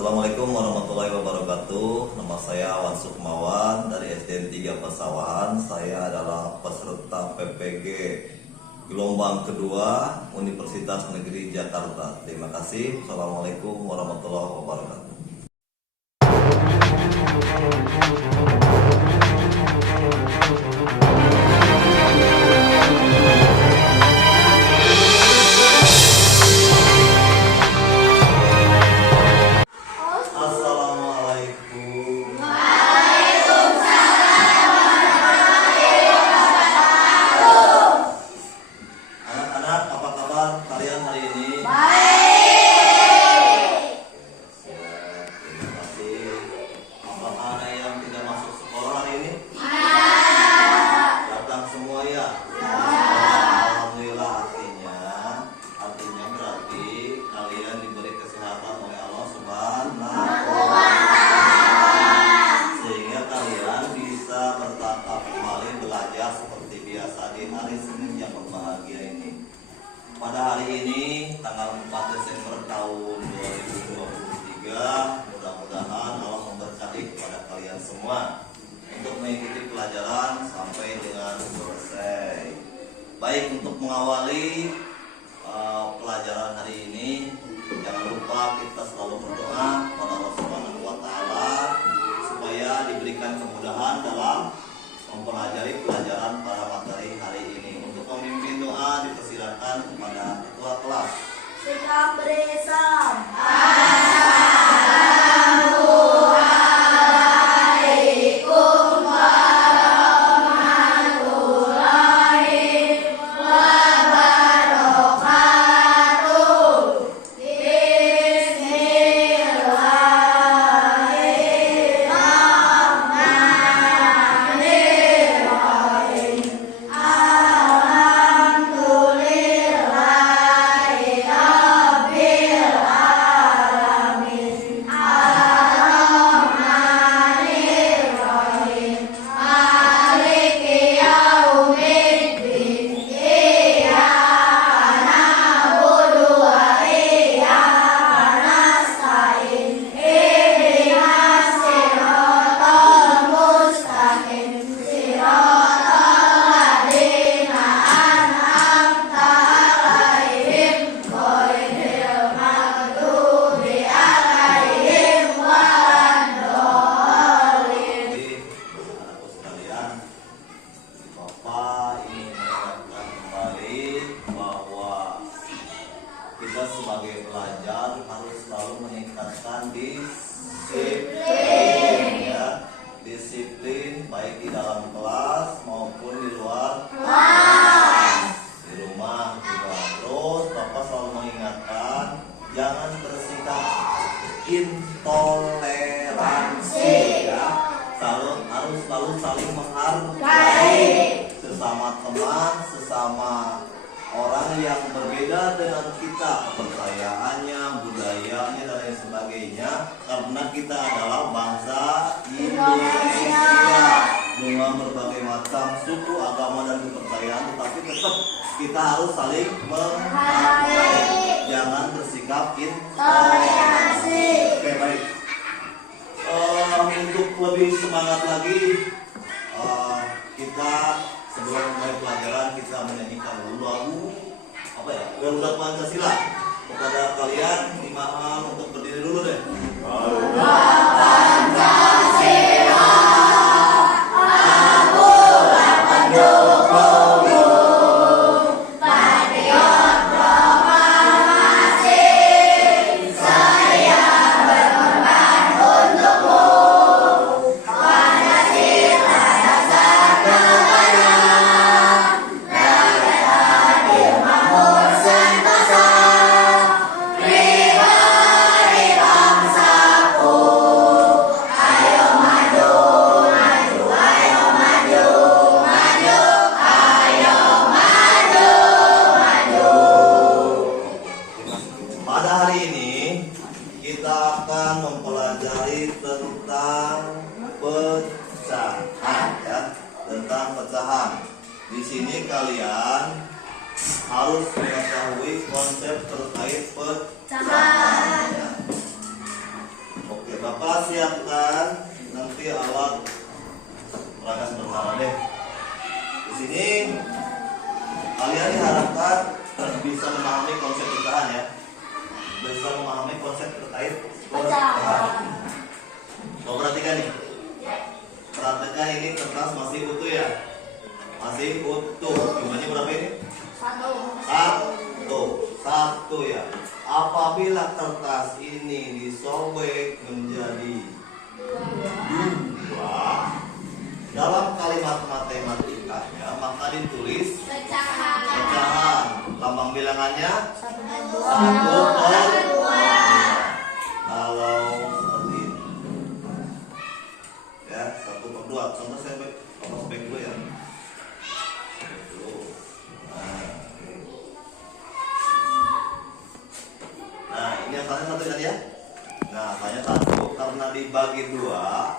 Assalamualaikum warahmatullahi wabarakatuh. Nama saya Awan Sukmawan dari SDN 3 Pesawahan. Saya adalah peserta PPG gelombang kedua Universitas Negeri Jakarta. Terima kasih. Assalamualaikum warahmatullahi wabarakatuh. Pada hari ini tanggal 4 Desember tahun 2023, mudah-mudahan Allah memberkati kepada kalian semua untuk mengikuti pelajaran sampai dengan selesai. Baik, untuk mengawali pelajaran hari ini, jangan lupa kita selalu berdoa kepada Allah Subhanahu wa Ta'ala supaya diberikan kemudahan dalam mempelajari pelajaran pada materi hari ini. Untuk memimpin doa dipersilakan kepada ketua kelas. Sikap berisam. Kita sebagai pelajar harus selalu meningkatkan disiplin baik di dalam kelas maupun di luar kelas, di rumah juga. Terus Bapak selalu mengingatkan jangan bersikap intoleransi, ya. Harus selalu saling menghargai sesama teman, sesama orang yang berbeda dengan kita, kepercayaannya, budayanya, dan lain sebagainya, karena kita adalah bangsa Indonesia dengan berbagai macam suku, agama, dan kepercayaan, tetapi tetap kita harus saling menghargai, jangan bersikap intoleransi. Oke, baik. Untuk lebih semangat lagi, kita sebelum mulai pelajaran kita menyanyikan dulu lagu Garuda Pancasila. Kepada kalian dimakan untuk berdiri dulu deh. Garuda Pancasila, akulah pendukungmu, patriot proklamasi, saya berkorban untukmu. Pancasila dasar negara, di sini kalian harus mengetahui konsep terkait pecahan. Bapak siapkan nanti alat peraga sementara deh. Di sini kalian diharapkan bisa memahami konsep pecahan ya, bisa memahami konsep terkait pecahan. Mau perhatikan nih, perhatikan ini kertas masih utuh ya, masih utuh. Jumlahnya berapa ini? Satu ya. Apabila kertas ini disobek menjadi dua dalam kalimat matematikanya, maka ditulis pecahan. Lambang bilangannya 1/2. Kalau seperti ini ya, 1/2. Contoh saya sobek dulu ya. Nah, ini asalnya satu kan ya. Nah, asalnya satu karena dibagi dua,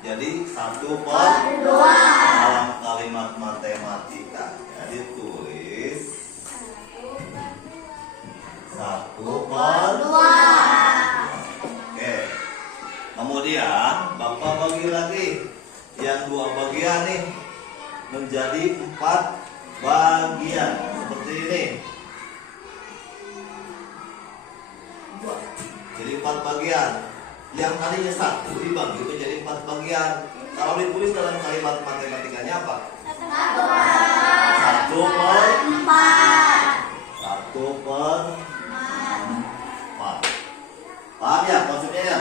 jadi 1/2 dalam kalimat matematika. Jadi tulis 1/2. Oke. Kemudian Bapak bagi lagi yang 2 bagian nih menjadi 4 bagian seperti ini. Jadi 4 bagian. Yang tadinya 1 dibagi menjadi 4 bagian. Kalau ditulis dalam kalimat matematikanya apa? 1/4. Paham ya konsepnya ya?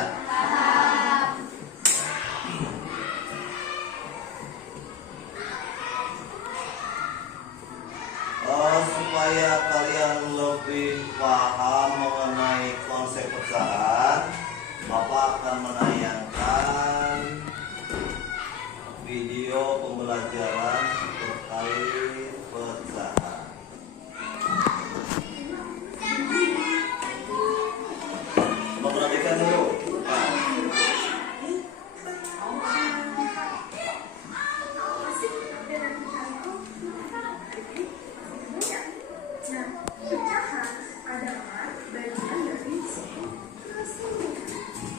Supaya kalian lebih paham mengenai konsep pecahan, Bapak akan menayangkan video pembelajaran terkait pecahan. Perhatikan dulu. Pecahan adalah bagian dari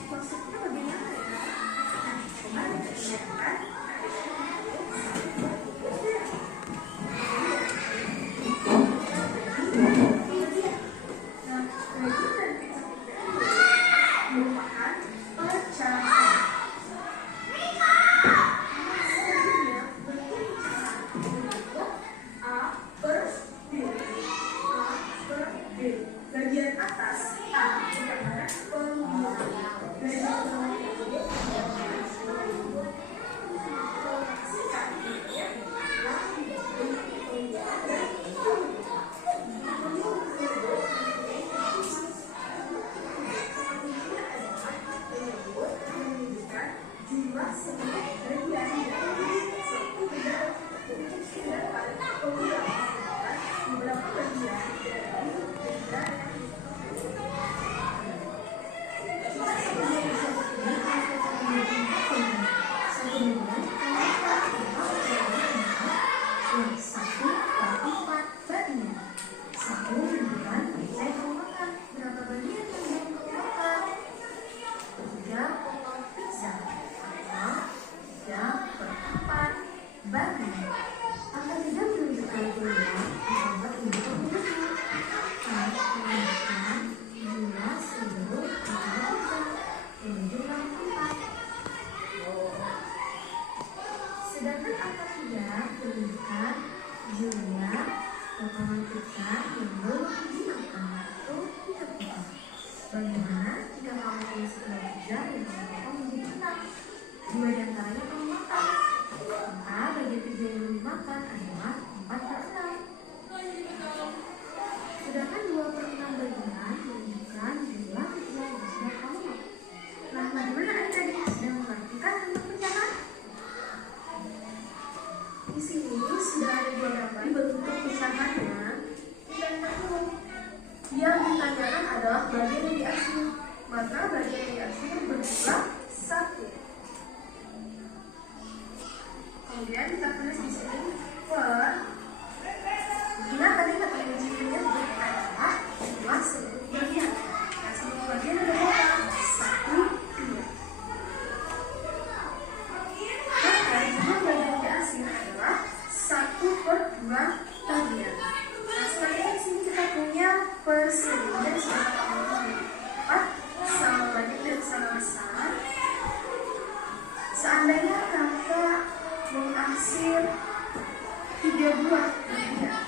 maksudnya bagaimana ya? Kemarin 3 buah bagian.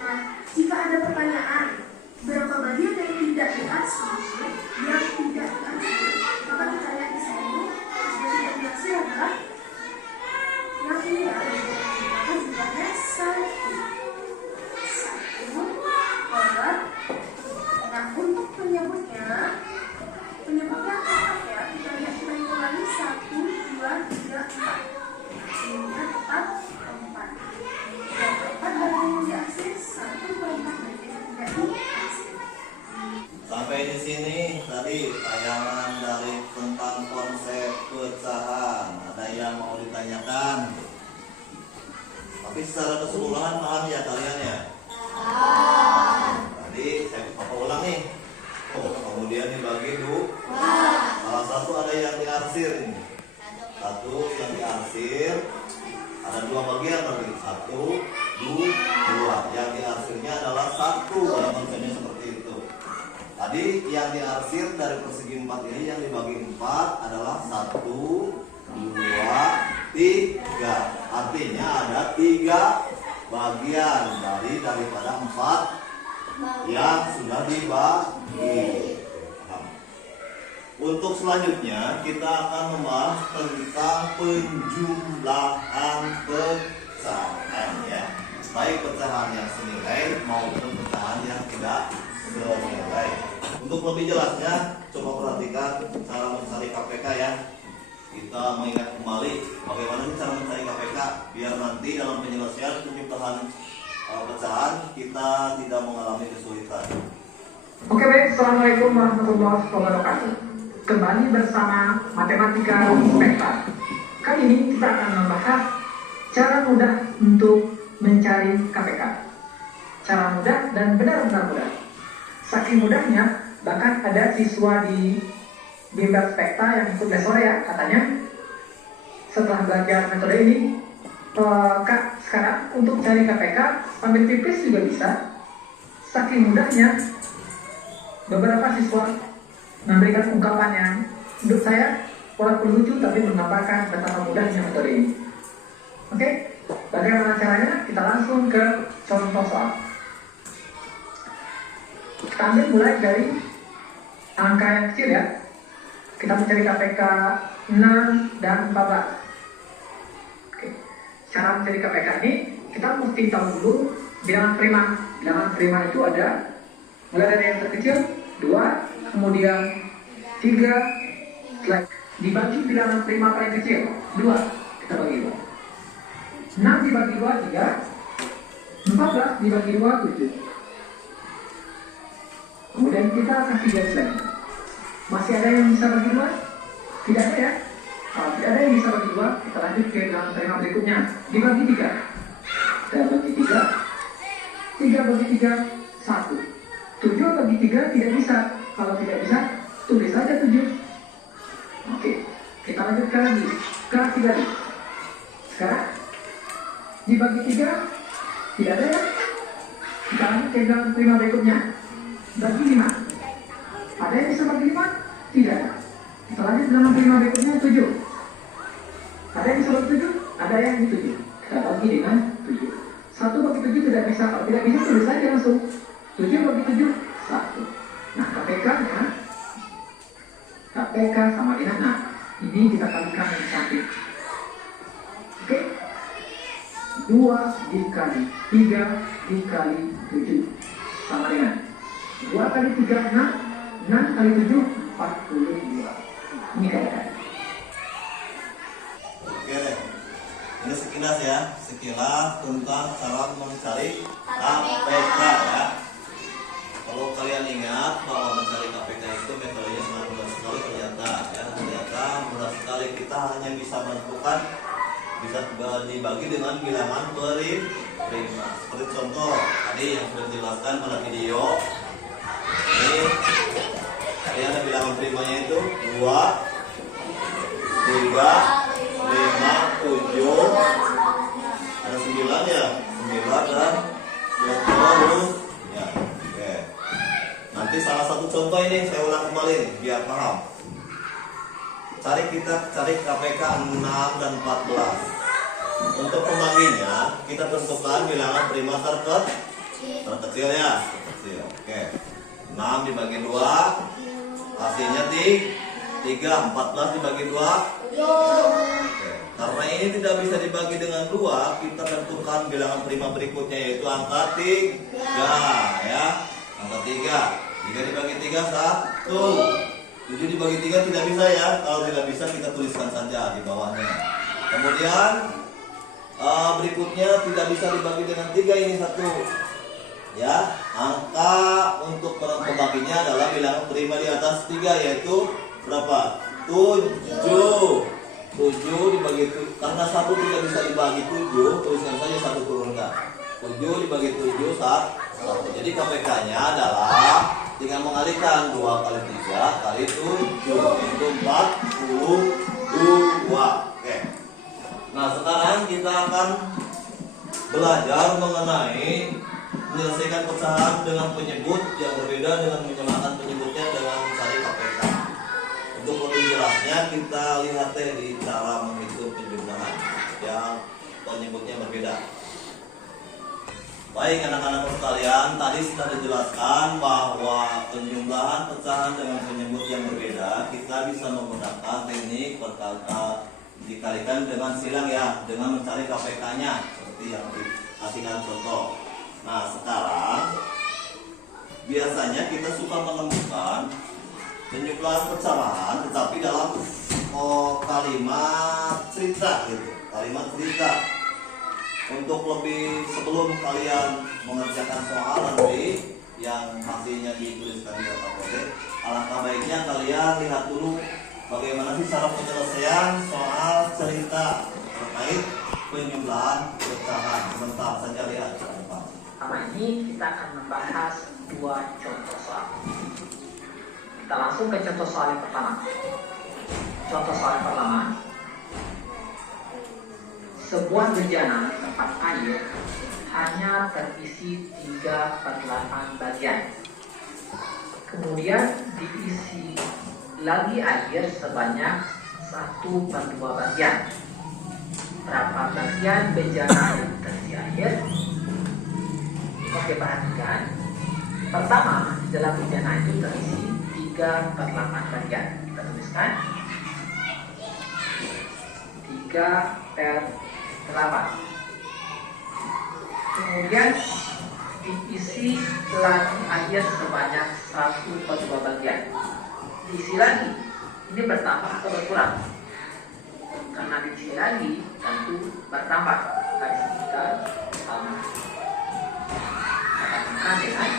Nah, jika ada pertanyaan, berapa bagian yang tidak diarsir, maka kita lihat di sini, yang tidak diarsir adalah yang ini ya, maka jumlahnya 1 per. Nah, untuk penyebutnya apa ya? Kita lihat lagi 1, 2, 3, 4. Ini tetap 4. Yang keempat bagian yang diarsir 1 per 4 bagian yang tidak diarsir. Sampai di sini tadi tayangan dari tentang konsep pecahan. Ada yang mau ditanyakan? Tapi secara keseluruhan paham ya kalian ya? Tadi saya ulang nih. Kemudian dibagi dua. Salah satu ada yang diarsir ini. Satu yang diarsir. Ada 2 bagian berarti 1, 2. Yang diarsirnya adalah 1. Konsepnya seperti itu. Tadi yang diarsir dari persegi 4 ini yang dibagi 4 adalah 1, 2, 3. Artinya ada 3 bagian daripada 4 yang sudah dibagi. Untuk selanjutnya kita akan membahas tentang penjumlahan pecahan ya. Baik pecahan yang senilai maupun pecahan yang tidak senilai. Untuk lebih jelasnya coba perhatikan cara mencari KPK ya. Kita mengingat kembali bagaimana cara mencari KPK biar nanti dalam penyelesaian penjumlahan pecahan kita tidak mengalami kesulitan. Oke baik, Assalamualaikum warahmatullahi wabarakatuh. Kembali bersama Matematika Spekta. Kali ini kita akan membahas cara mudah untuk mencari KPK. Cara mudah dan benar-benar mudah. Saking mudahnya, bahkan ada siswa di Bimbel Spekta yang ikut les sore ya, katanya setelah belajar metode ini, Kak, sekarang untuk cari KPK ambil tipis juga bisa. Saking mudahnya, beberapa siswa memberikan ungkapan yang menurut saya walaupun lucu tapi menggambarkan betapa mudahnya metode ini. Oke, bagaimana caranya? Kita langsung ke contoh soal. Kita ambil mulai dari angka yang kecil ya. Kita mencari KPK 6 dan 14. Oke. Cara mencari KPK ini kita mesti tahu dulu bilangan prima. Bilangan prima itu ada mulai dari yang terkecil 2, kemudian 3, dibagi bilangan prima paling kecil 2, kita bagi 2. 6 dibagi 2 3, 14 dibagi 2 7. Kemudian kita kasih garis lagi. Masih ada yang bisa bagi 2? Tidak ada ya? Kalau tidak ada yang bisa bagi 2, kita lanjut ke bilangan prima berikutnya. Dibagi 3. Kita bagi 3. 3 bagi 3 1. 7 bagi 3 tidak bisa. Kalau tidak bisa, tulis saja 7. Oke, kita lanjutkan lagi ke 3. Sekarang dibagi 3 tidak ada ya? Kita lanjut ke bilangan prima berikutnya. Bagi 5. Ada yang bisa bagi 5? Tidak. Kita lanjut bilangan prima berikutnya 7. Ada yang bisa bagi 7? Ada yang di 7. Kita bagi dengan 7. 1 bagi 7 tidak bisa. Kalau tidak bisa, tulis saja langsung 7 bagi 7 1. Nah, KPK sama dengan, nah, ini kita kalikan dengan 1. Oke? 2 dikali 3 dikali 7 sama dengan 2 kali 3 6, 6 kali 7 42. Ini KPK. Oke deh. Ini sekilas ya, sekilas tentang cara mencari KPK ya. Kalau kalian ingat bahwa mencari KPK itu metodenya sangat mudah sekali ternyata ya. Ternyata mudah sekali, kita hanya bisa menentukan, bisa dibagi dengan bilangan prima. Seperti contoh tadi yang sudah dijelaskan pada video. Ini tadi ada bilangan primanya itu 2, 3, 5, 7, ada 9 ya, 9 dan 10 ya. Oke. Nanti salah satu contoh ini saya ulang kembali nih, biar paham. Kita cari KPK 6 dan 14. Untuk pembaginya kita tentukan bilangan prima terkecil ya. Terkecil. Oke. 6 dibagi 2 hasilnya 3. 14 dibagi 2. Oke. Karena ini tidak bisa dibagi dengan 2, kita tentukan bilangan prima berikutnya yaitu angka 3 ya. Angka 3. 3 dibagi 3 1. 7 dibagi 3 tidak bisa ya. Kalau tidak bisa kita tuliskan saja di bawahnya. Kemudian berikutnya tidak bisa dibagi dengan 3, ini 1. Ya, angka untuk pembaginya adalah bilangan prima di atas 3 yaitu berapa? 7. 7 dibagi 7. Karena 1 tidak bisa dibagi 7, tuliskan saja 1 turunkan. 7 dibagi 7 1. Jadi KPK-nya adalah tinggal mengalihkan 2 kali 3 kali 7 itu 42. Oke. Nah sekarang kita akan belajar mengenai menyelesaikan pecahan dengan penyebut yang berbeda dengan menyamakan penyebutnya dengan mencari KPK. Untuk lebih jelasnya kita lihat di cara menghitung penjumlahan yang penyebutnya berbeda. Baik anak-anak sekalian, tadi sudah dijelaskan bahwa penjumlahan pecahan dengan penyebut yang berbeda kita bisa menggunakan teknik dikalikan dengan silang ya, dengan mencari KPK-nya seperti yang dikasihkan contoh. Nah sekarang biasanya kita suka menemukan penjumlahan pecahan tetapi dalam kalimat cerita gitu, kalimat cerita. Untuk lebih sebelum kalian mengerjakan soal nanti yang hasilnya dituliskan di KPK, alangkah baiknya kalian lihat dulu bagaimana sih cara penyelesaian soal cerita terkait penjumlahan pecahan. Sebentar saja lihat. Pertama ini kita akan membahas 2 contoh soal. Kita langsung ke contoh soal yang pertama. Contoh soal yang pertama. Sebuah bejana tempat air hanya terisi 3/8 bagian. Kemudian diisi lagi air sebanyak 1/2 bagian. Berapa bagian bejana yang terisi air? Oke, perhatikan. Pertama, di dalam bejana itu terisi 3/8 bagian. Kita tuliskan 3/8. Kemudian diisi lagi air sebanyak 1/2 bagian. Diisi lagi, ini bertambah atau berkurang? Karena diisi lagi tentu bertambah. Kali 3 sama dengan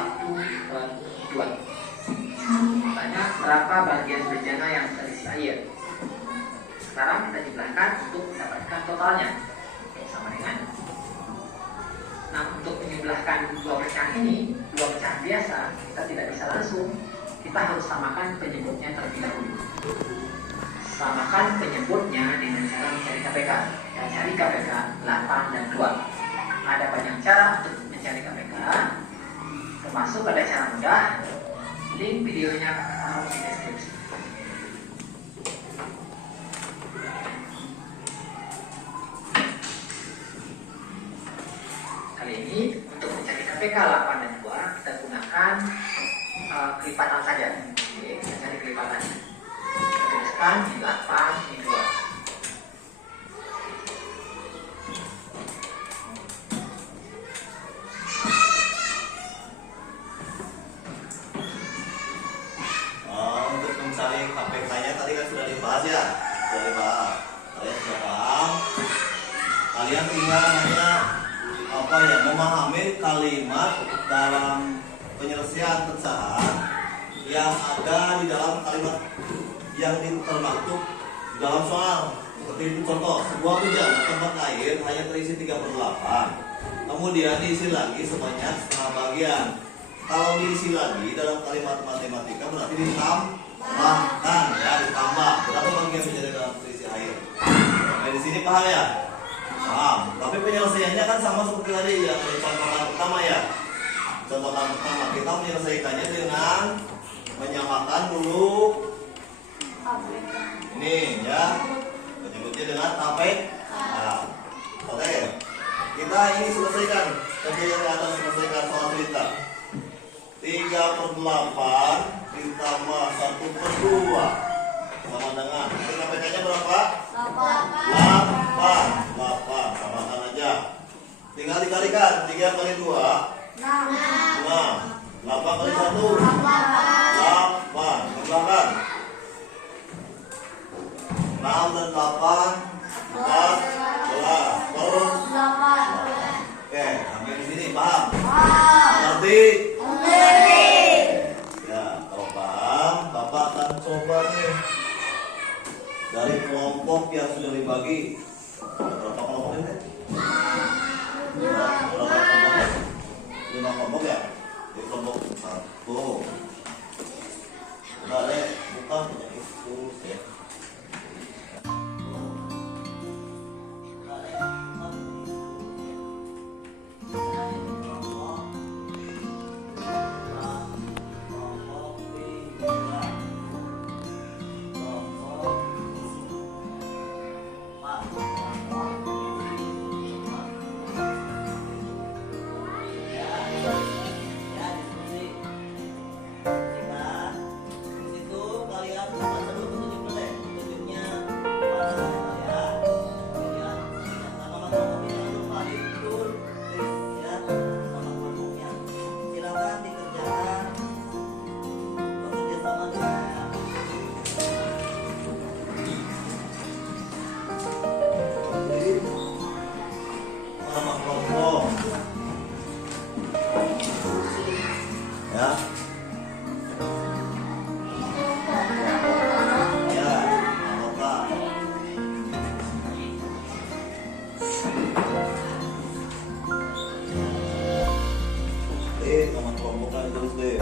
1/2. Makanya berapa bagian bejana yang terisi air? Sekarang kita jumlahkan untuk mendapatkan totalnya. Oke, sama dengan. Nah, untuk menjumlahkan 2 pecahan ini, 2 pecahan biasa, kita tidak bisa langsung. Kita harus samakan penyebutnya terlebih dahulu. Samakan penyebutnya dengan cara mencari KPK. Kita cari KPK 8 dan 2. Ada banyak cara untuk mencari KPK, termasuk ada cara mudah. Link videonya taruh di deskripsi. Kali ini untuk mencari KPK 8 dan 2 kita gunakan kelipatan saja. Oke, kita cari kelipatan. Kita tuliskan di 8 di 2. Untuk mencari KPK-nya tadi kan sudah dibahas ya, sudah dibahas. Kalian sudah paham. Kalian tinggal hanya memahami kalimat dalam penyelesaian pecahan yang ada di dalam kalimat yang termaktub di dalam soal. Seperti itu contoh, sebuah bejana tempat air hanya terisi 3/8. Kemudian diisi lagi sebanyak setengah bagian. Kalau diisi lagi dalam kalimat matematika berarti ditambahkan ya, ditambah. Berapa bagian menjadi dalam terisi air? Nah, di sini paham ya? Paham. Tapi penyelesaiannya kan sama seperti tadi yang contohan pertama ya. Contohan pertama kita menyelesaikannya dengan menyamakan dulu ini ya, penyebutnya dengan KPK. ditambah 1/2 sama dengan KPK-nya berapa? 8. 8 samakan aja. Tinggal dikalikan 3 kali 2 6. 8 kali 1 8. Tambahkan 6 dan 8 14 terus. Oke, sampai di sini paham? Ngerti? Ya, kalau paham, Bapak akan coba nih dari kelompok yang sudah dibagi. Ada berapa kelompok ini? Berapa kelompok? 5 kelompok ya? Di kelompok 1. Udah deh, buka punya itu ya. Sama kelompokan terus deh.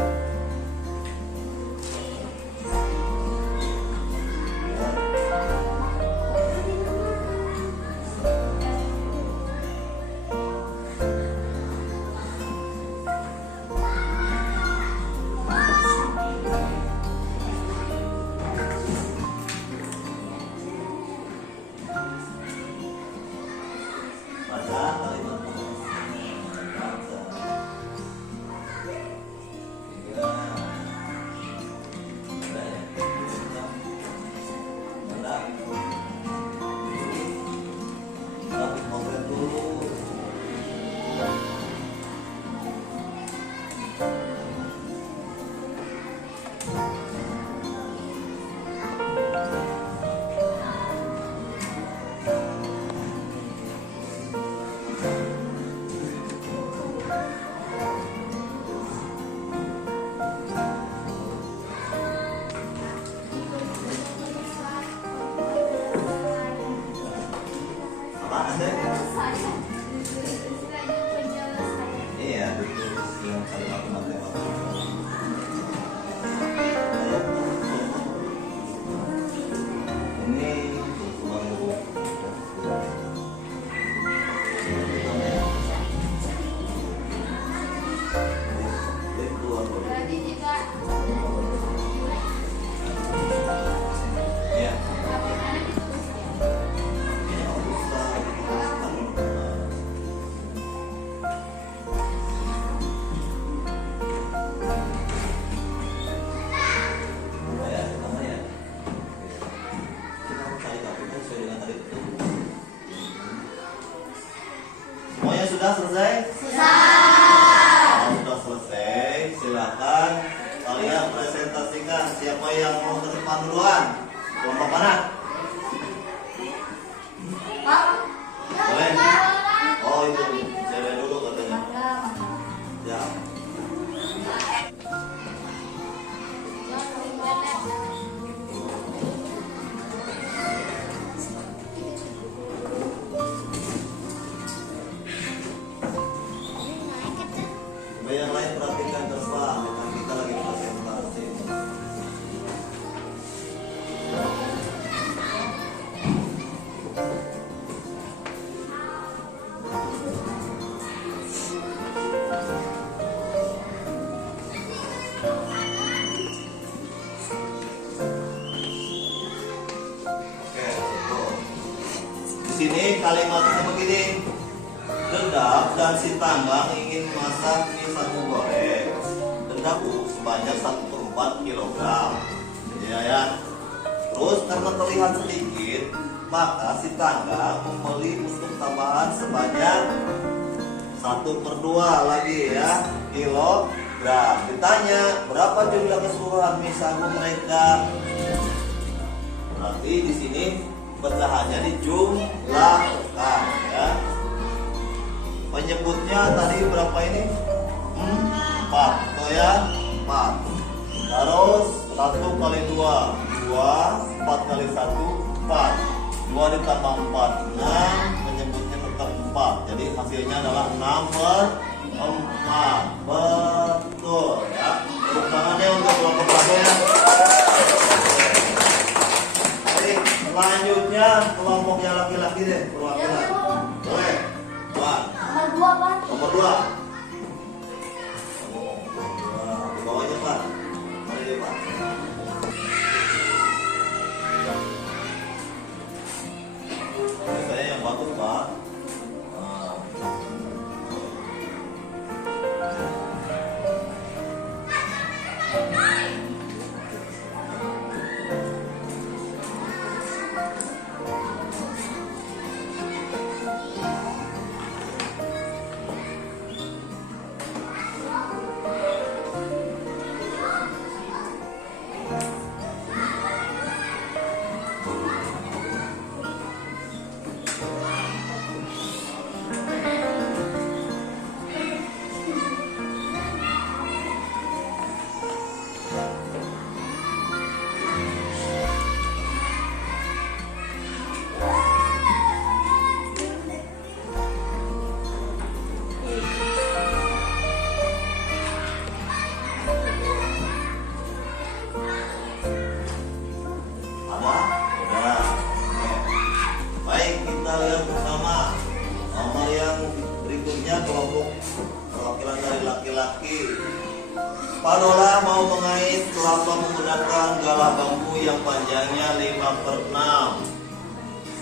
Baca kalimat iya, ditulis yang kalimat matematika. Ini semuanya sudah selesai? Kalau sudah selesai, silakan kalian presentasikan. Siapa yang mau ke depan duluan? Kelompok mana? Boleh? Oh itu, cewek dulu katanya. Ya. Yang lain perhatikan depan, dengan kita lagi presentasi. Oke, cukup. Di sini kalimatnya begini. Dendap dan si Tambang ingin masak mie sagu goreng. Dendap sebanyak 1/4 4 kilogram. Ya. Terus karena terlihat sedikit, maka si tangga membeli untuk tambahan sebanyak 1/2 lagi ya kilogram. Ditanya berapa jumlah keseluruhan mie sagu mereka? Berarti di sini pecahannya dijumlahkan ya. Penyebutnya tadi berapa ini? 4 tuh ya, 4. Terus 1 kali 2, 4 kali 1, 4. 2 ditambah 4, 6. Penyebutnya tetap 4. Jadi hasilnya adalah 6/4. Betul ya. Tepuk tangannya untuk kelompok satu ya. Jadi selanjutnya kelompoknya laki-laki deh, perwakilan. Boleh. Nomor 2, Pak. Nomor 2. Di bawahnya Pak. Mari deh Pak. Saya yang bagus Pak. Kelompok perwakilan dari laki-laki. Padola mau mengait kelapa menggunakan galah bambu yang panjangnya 5/6.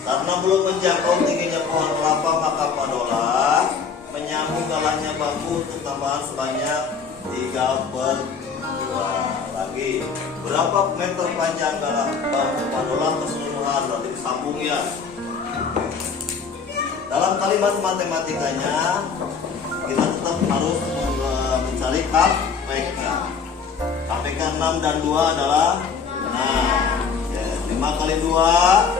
Karena belum menjangkau tingginya pohon kelapa, maka Padola menyambung galahnya bambu untuk tambahan sebanyak 3/2 lagi. Berapa meter panjang galah bambu Padola keseluruhan? Berarti disambung ya. Dalam kalimat matematikanya kita tetap harus mencari KPK. KPK 6 dan 2 adalah 6. Ya, 5 kali 2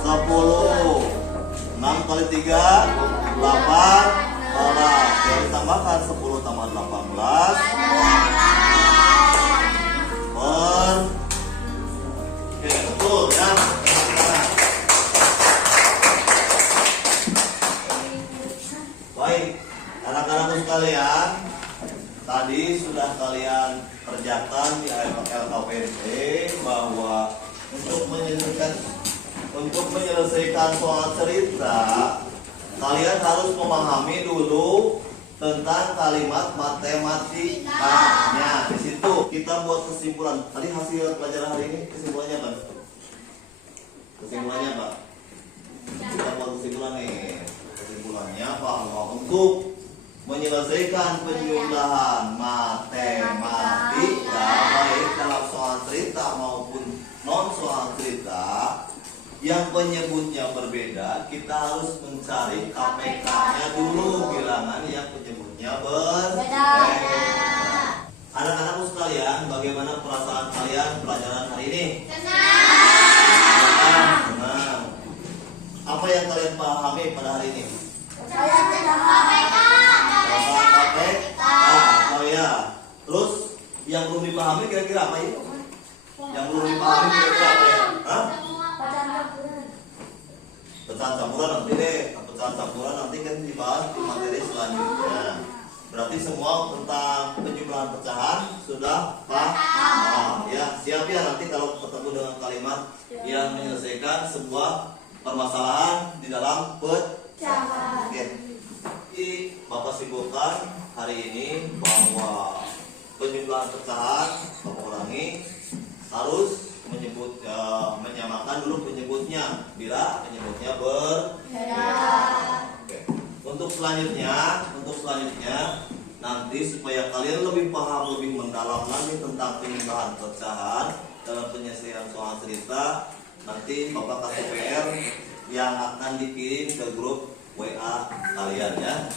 10. 6 kali 3 18. Yang ditambahkan 10 tambah 18 Oke, betul ya. Baik, anak-anakku sekalian, tadi sudah kalian kerjakan di LKPD bahwa untuk menyelesaikan soal cerita, kalian harus memahami dulu tentang kalimat matematikanya. Di situ kita buat kesimpulan. Tadi hasil pelajaran hari ini kesimpulannya apa? Kesimpulannya apa? Kita buat kesimpulan nih. Kesimpulannya bahwa untuk menyelesaikan penjumlahan matematika baik dalam soal cerita maupun non soal cerita yang penyebutnya berbeda, kita harus mencari KPK-nya dulu, bilangan yang penyebutnya berbeda. Anak-anakku sekalian, bagaimana perasaan kalian pelajaran hari ini? Senang. Apa yang kalian pahami pada hari ini? Saya tidak KPK. Oh ya. Terus yang belum dipahami kira-kira apa ya? Yang belum dipahami kira-kira apa ya? Hah? Pecahan campuran nanti deh. Pecahan campuran nanti kan dibahas di materi selanjutnya. Berarti semua tentang penjumlahan pecahan sudah paham. Ya, siap ya nanti kalau ketemu dengan kalimat yang menyelesaikan sebuah permasalahan di dalam pecahan. Oke. Jadi Bapak simpulkan hari ini bahwa penjumlahan pecahan, Bapak ulangi, harus menyamakan dulu penyebutnya bila penyebutnya berbeda. Oke. Untuk selanjutnya nanti supaya kalian lebih paham, lebih mendalam lagi tentang tentang pemindahan pecahan dalam penyelesaian soal cerita, nanti Bapak kasih PR yang akan dikirim ke grup WA kalian ya.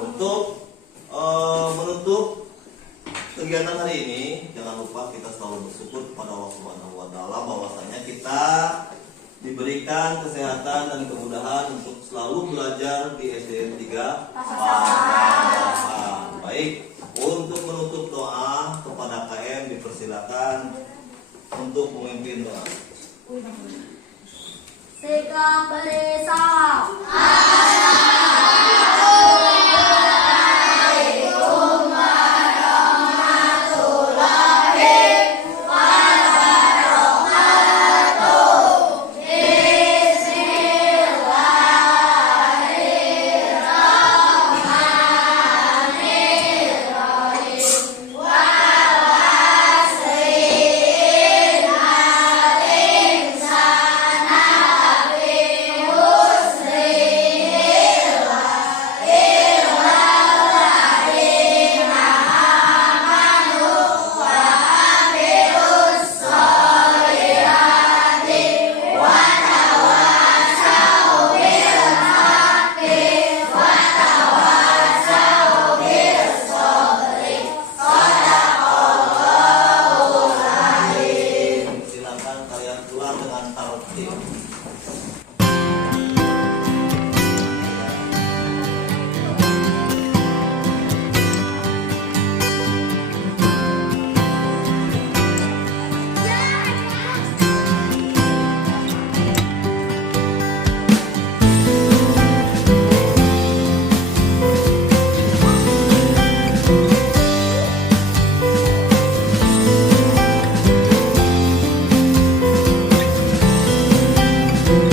Untuk menutup kegiatan hari ini, jangan lupa kita selalu bersyukur kepada Allah Subhanahu wa taala bahwasanya kita diberikan kesehatan dan kemudahan untuk selalu belajar di SDN 3 Pasaman. Baik, untuk menutup doa kepada KM dipersilakan untuk memimpin doa. Sikap berisau.